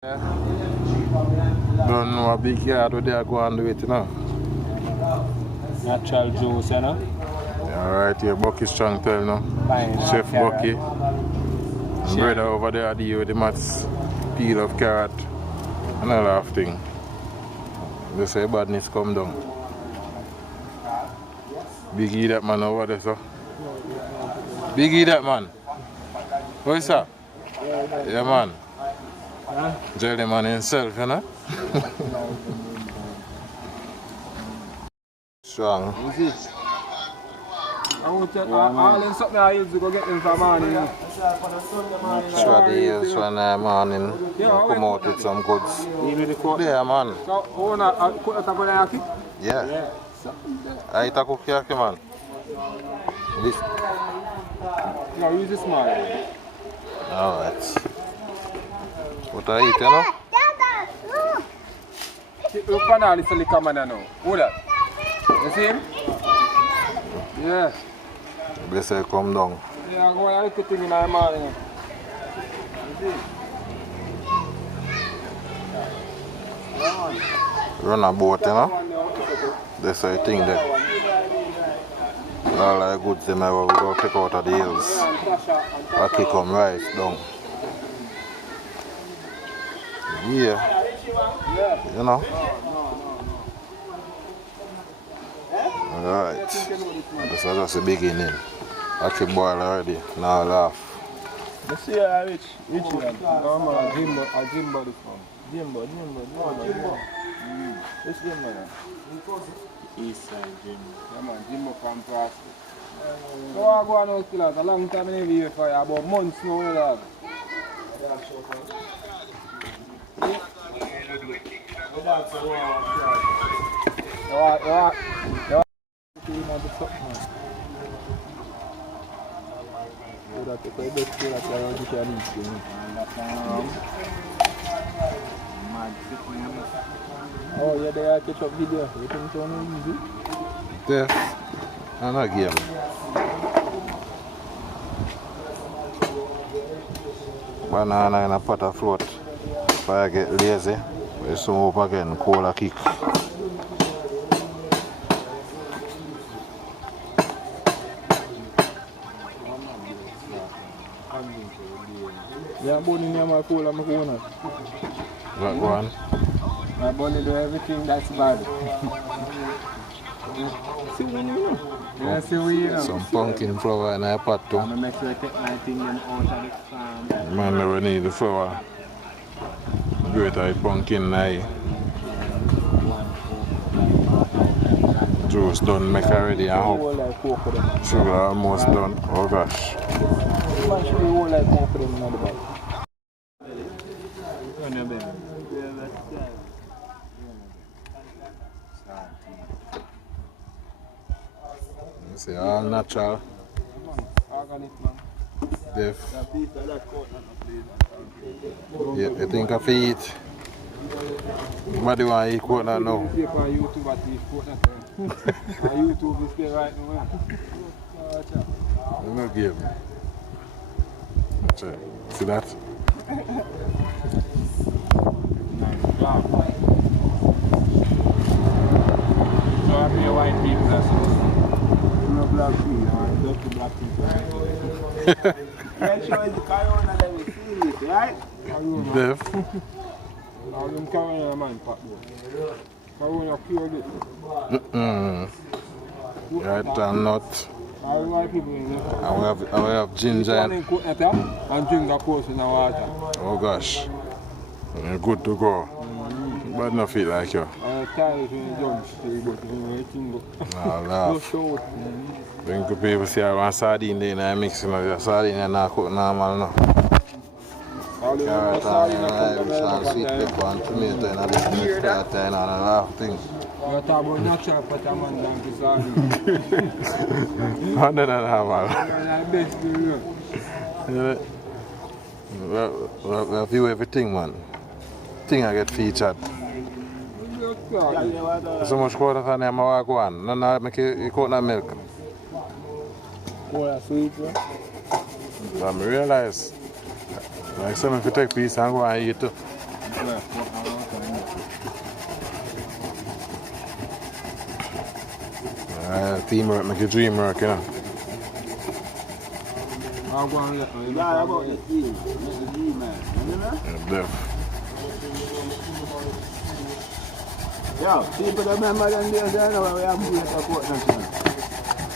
Don't know a big yard where they go and do it, you know. Natural juice, you know. Alright, here, Bucky Strong tell, you know. Chef Bucky. And brother over there deal with the mats, peel of carrot, and all that thing. They say badness come down. Biggie that man over there, so. Biggie that man. What is that? Yeah, man. Jelly man himself, you know? Strong. All in something I used to go get them for morning. Sure, they use one morning. Come out with some goods. Yeah, man. So, cook that up on Ackee? Yeah. I eat a cook yaki, man. This. No, use this small. Alright. What I eat, you know? Uppa League is a liquor man, you know. Who that? You see him? Yeah. They say come down. Yeah, I'm going to look at him in the morning. You see? Run a boat, you know? They say thing there. All the goods them ever we go take out of the hills. Ackee come right down. Yeah. You know? Alright. This is just the beginning. Ackee boil already. Now laugh. Let's see how rich man. I'm a Jimbo this one. Jimbo. It's Jimbo now. East side Jimbo. Yeah man, Jimbo from Plastic. So I go on those killers. A long time I never hear for you. About months now, you know. Oh, yeah, they are catch up video. You think it's only easy? Yeah. I'm not game. Banana in a pot of float. If I get lazy, we swim up again, cola kick. Yeah, Bonnie near my cola, my corner. What one? My Bonnie do everything that's bad. See what you know? Yeah, see what you know. Some pumpkin flour in a pot too. I'm going to make sure I take my thing out of the farm. Man never need the flour. Great eye pumpkin eye. Juice done make already, I hope. Sugar almost done. Oh gosh. Man should be all like cocoa in the bag. You see, all natural. Organic, man. Def. You think of it? What do you want to eat coconut now? You on YouTube at least coconut. On YouTube is there right now. You no give me. Check. See that? Black. So happy white people are so no black people, dirty black people. Make sure it's the corona that we feel it, right? Def. Now them corona man pack though. Corona pure this. Right and nut. All white people in there. And we have ginger and drink the course in the water. Oh gosh. You're good to go. But not feel like you. I'm tired when you don't stay, but everything go. Nah, laugh. When people see I want sardine there and I mix it with sardine and I cook normal now. Carrot and Irish and sweet pepper and tomato and a little mix that and a lot of things. You're talking about natural pataman down to sardine. And then normal. That's the best thing, you know. We view everything, man. Thing I get featured. So much coconut and I'm going to go on. No, make you coconut milk. Cola sweet, bro. I realize, like some if you take piece and go and eat too. Teamwork make your dream work, you know. Yeah, about the team. The team, man. You know? Yeah, Yeah, people remember them days there now when we have to support national.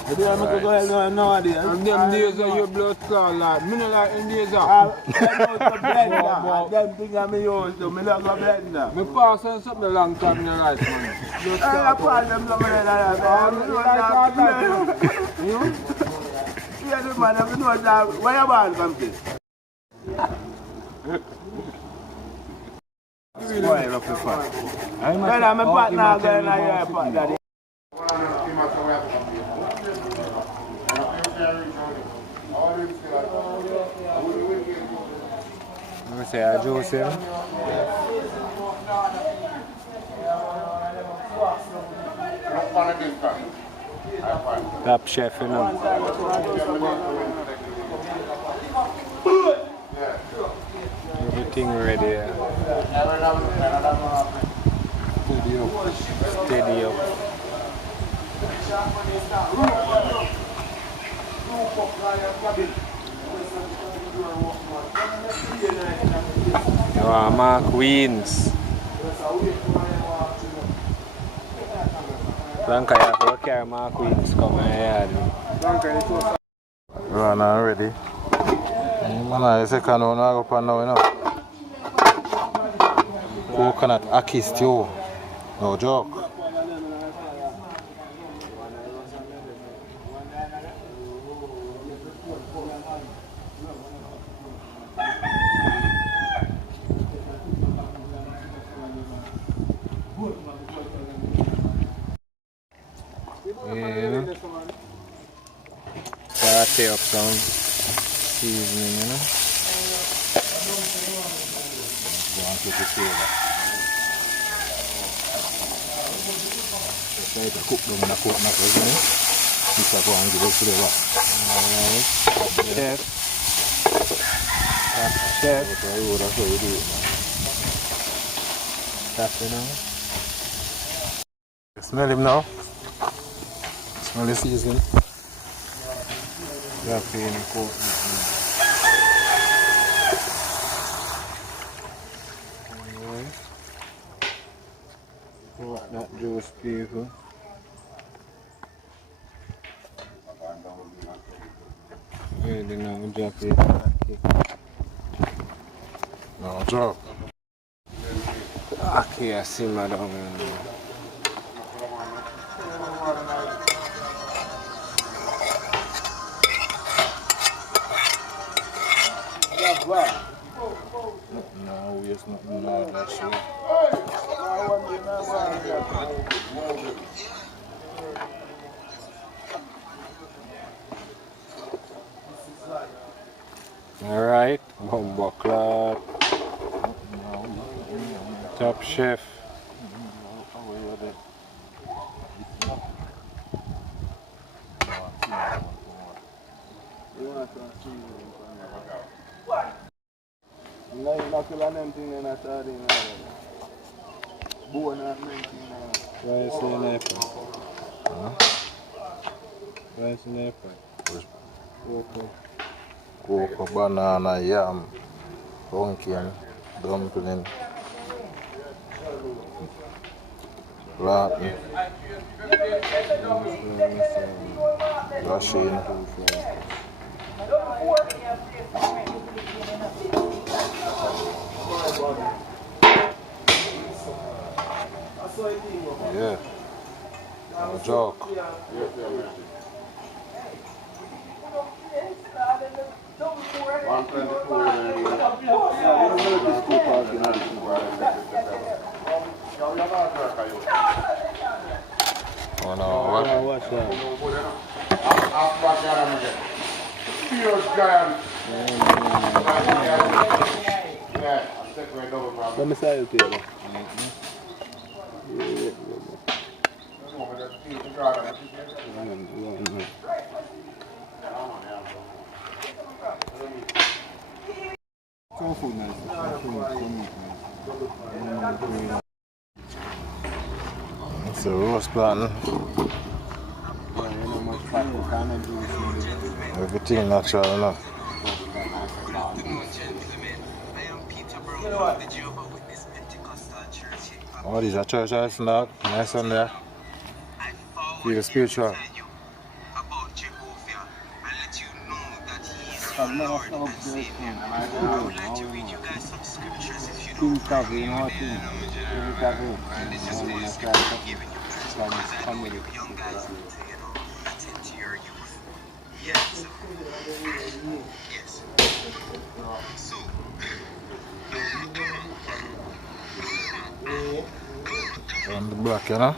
The day I go ahead nowadays. And them days of your blood clot, like, me not like in days of. I know it's a blender. And them things I use to, me not go blender. Me pass on something a long time in the life, man. I pass them something like that. You? Yeah, the man, I know that. Where you born from this? Spoil up the fat. I'm a partner going to your partner. I say I juice him. Top chef, you know. Everything ready. Steady up. Mark wins. Blanca, you have to carry Mark wins come here. Run already. Man, the second one I go up now, you know. Coconut Ackee stew. No joke. Yeah. Gotta up some seasoning, you know. Try to cook them in a coconut, isn't it? This is going to give us the what? Alright. Chef. Chef. That's how you do it, man. That's it now. Smell him now. Smell the seasoning. That's in coconut. Coconut juice, people. Ready now, drop it. No joke. Ackee, I simmer down. No, it's not no that shit. Alright, bumbo clot. Top chef. Why is it an apple? Why is it an apple? Cocoa, banana, yam, pumpkin, dumpling, plantain, machine. Yeah, no joke. Oh no, what? What's that? Let me say it to you. Some food nice. It's a roast plantain. Everything natural enough. Oh, these are church lights now. Nice one there. Feel spiritual. On the black, you know?